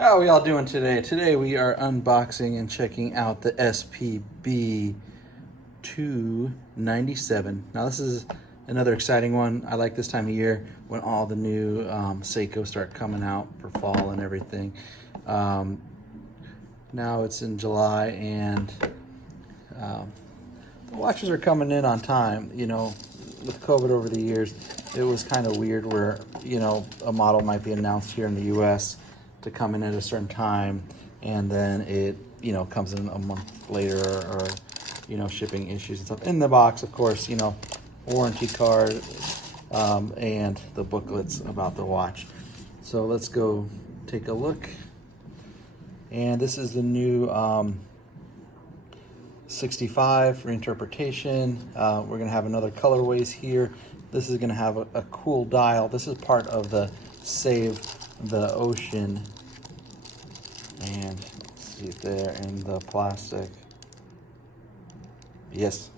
How are we all doing today? Today we are unboxing and checking out the SBP297. Now this is another exciting one. I like this time of year when all the new Seiko start coming out for fall and everything. Now it's in July and the watches are coming in on time. You know, with COVID over the years, it was kind of weird where, you know, a model might be announced here in the US to come in at a certain time, and then it, you know, comes in a month later, or you know, shipping issues and stuff. In the box, of course, you know, warranty card, and the booklets about the watch. So let's go take a look. And this is the new 65 reinterpretation. We're gonna have another colorways here. This is gonna have a cool dial. This is part of the Save the Ocean, and see it there in the plastic. Yes,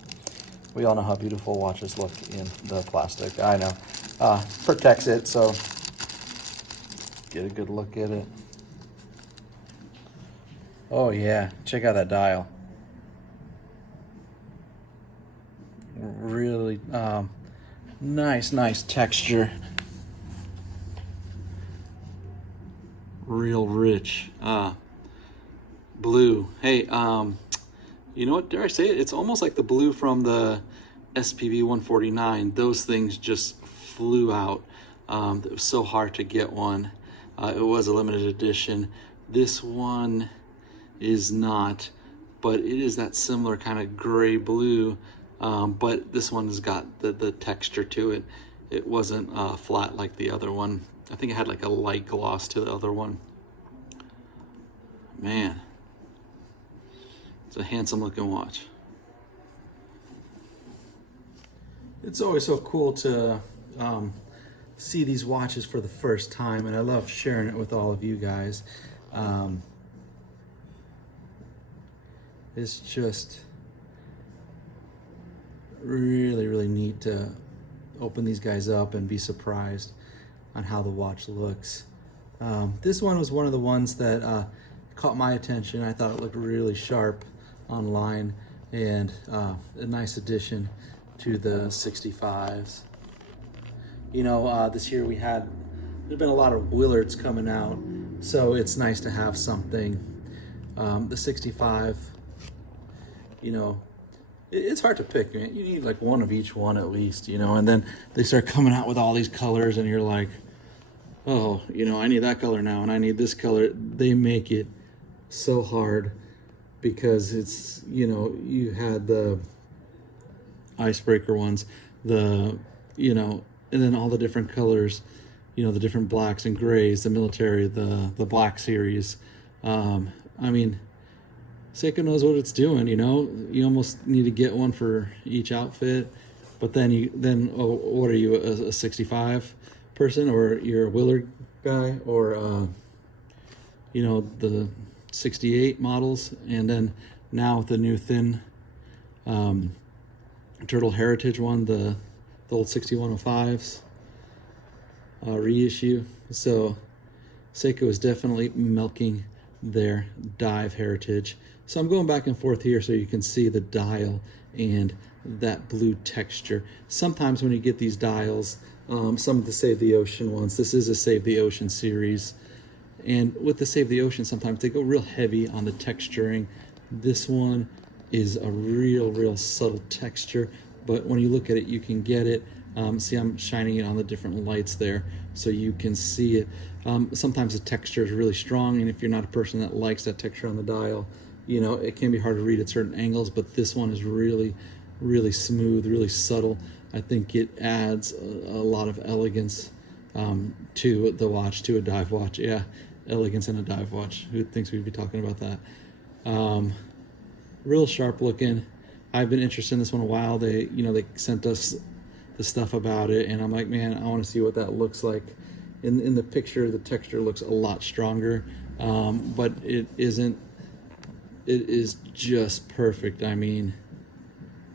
we all know how beautiful watches look in the plastic. I know. Protects it, so get a good look at it. Oh yeah, check out that dial. Really nice texture. Real rich blue. Hey, you know what, dare I say it, it's almost like the blue from the SBP149. Those things just flew out. It was so hard to get one. It was a limited edition. This one is not, but it is that similar kind of gray blue, but this one has got the texture to it. It wasn't flat like the other one. I think it had like a light gloss to the other one. Man, it's a handsome looking watch. It's always so cool to see these watches for the first time, and I love sharing it with all of you guys. It's just really neat to open these guys up and be surprised on how the watch looks. This one was one of the ones that caught my attention. I thought it looked really sharp online, and a nice addition to the 65s. You know, this year there's been a lot of Willards coming out, so it's nice to have something. The 65, you know, it's hard to pick, man. You need like one of each one at least, you know, and then they start coming out with all these colors and you're like, oh, you know, I need that color now and I need this color. They make it so hard because it's, you know, you had the icebreaker ones, you know, and then all the different colors, you know, the different blacks and grays, the military, the black series. I mean, Seiko knows what it's doing, you know. You almost need to get one for each outfit, but then what are you, a 65 person, or you're a Willard guy, or you know, the 68 models, and then now with the new thin Turtle Heritage one, the old 6105s reissue. So Seiko is definitely milking their dive heritage. So I'm going back and forth here so you can see the dial and that blue texture. Sometimes when you get these dials, some of the Save the Ocean ones, this is a Save the Ocean series, and with the Save the Ocean sometimes they go real heavy on the texturing. This one is a real subtle texture, but when you look at it you can get it. See, I'm shining it on the different lights there so you can see it. Sometimes the texture is really strong, and if you're not a person that likes that texture on the dial, you know, it can be hard to read at certain angles, but this one is really smooth, really subtle. I think it adds a lot of elegance to the watch, to a dive watch. Yeah, elegance in a dive watch. Who thinks we'd be talking about that? Real sharp looking. I've been interested in this one a while. They sent us the stuff about it, and I'm like, man, I want to see what that looks like. In the picture, the texture looks a lot stronger, but it isn't. It is just perfect. I mean,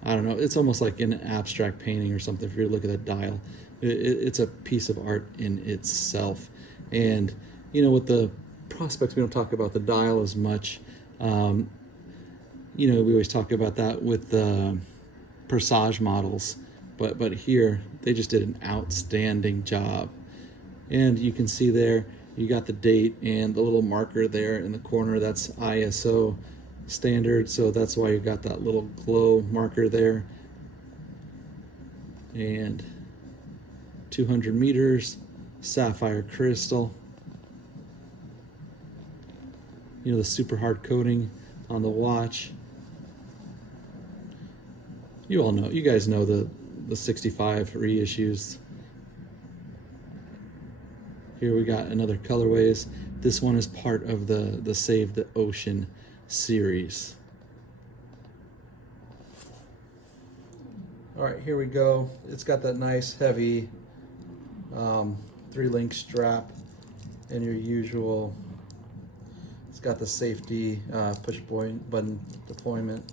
I don't know. It's almost like an abstract painting or something. If you look at that dial, it's a piece of art in itself. And you know, with the Prospex, we don't talk about the dial as much. You know, we always talk about that with the Persage models, but here they just did an outstanding job. And you can see there, you got the date and the little marker there in the corner. That's ISO standard, so that's why you got that little glow marker there. And 200 meters, sapphire crystal. You know, the super hard coating on the watch. You all know, you guys know the 65 reissues. Here we got another colorways. This one is part of the Save the Ocean series. All right, here we go. It's got that nice heavy 3-link strap and your usual. It's got the safety push button deployment,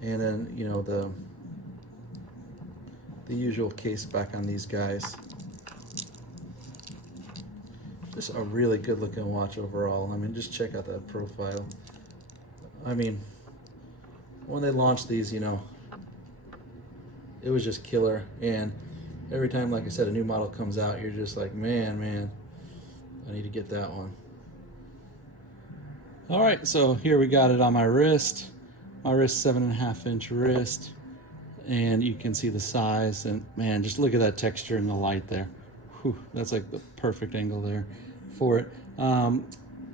and then, you know, the usual case back on these guys. Just a really good looking watch overall. I mean, just check out that profile. I mean, when they launched these, you know, it was just killer. And every time, like I said, a new model comes out, you're just like, man, I need to get that one. All right, so here we got it on my wrist. My wrist, 7.5-inch wrist. And you can see the size, and man, just look at that texture in the light there. Whew, that's like the perfect angle there for it.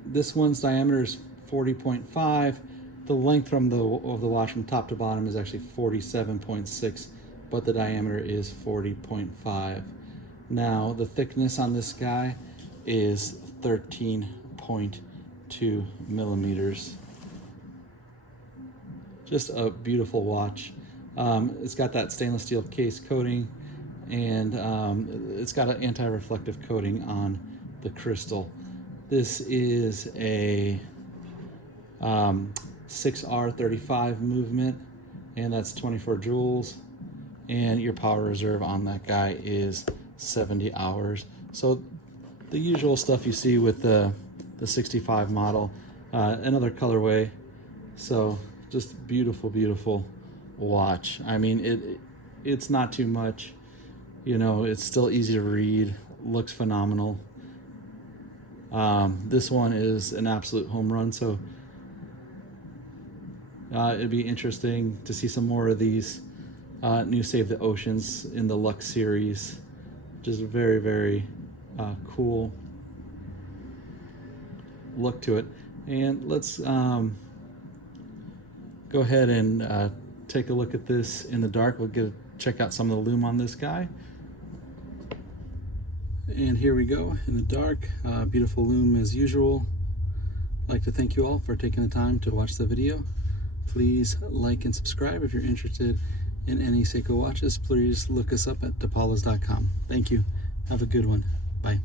This one's diameter is 40.5. The length from the watch from top to bottom is actually 47.6, but the diameter is 40.5. Now the thickness on this guy is 13.2 millimeters. Just a beautiful watch. It's got that stainless steel case coating, and it's got an anti-reflective coating on the crystal. This is a 6R35 movement, and that's 24 joules, and your power reserve on that guy is 70 hours. So the usual stuff you see with the 65 model. Another colorway. So just beautiful watch. I mean, it's not too much, you know, it's still easy to read, looks phenomenal. This one is an absolute home run, so it'd be interesting to see some more of these new Save the Oceans in the Luxe series. Just very cool look to it. And let's go ahead and take a look at this in the dark. We'll check out some of the lume on this guy. And here we go in the dark. Beautiful lume as usual. I'd like to thank you all for taking the time to watch the video. Please like and subscribe if you're interested in any Seiko watches. Please look us up at depalas.com. Thank you. Have a good one. Bye.